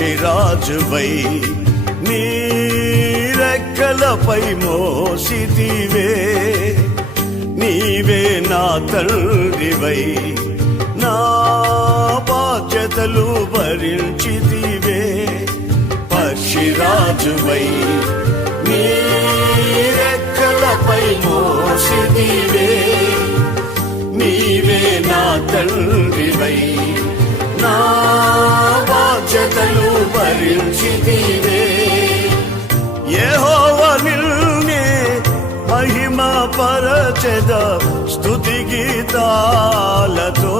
పక్షిరాజువై నీ రెక్కలపై మోసితివే. నీవే నా తండ్రివై నా బాధ్యతలు భరించితివే. పక్షిరాజువై నీ రెక్కలపై మోసితివే. నీవే నా తండ్రివై నా బాధ్యతలు భరించితివే. యెహోవా నిన్నే మహిమ పరచెద స్తుతి గీతాలతో.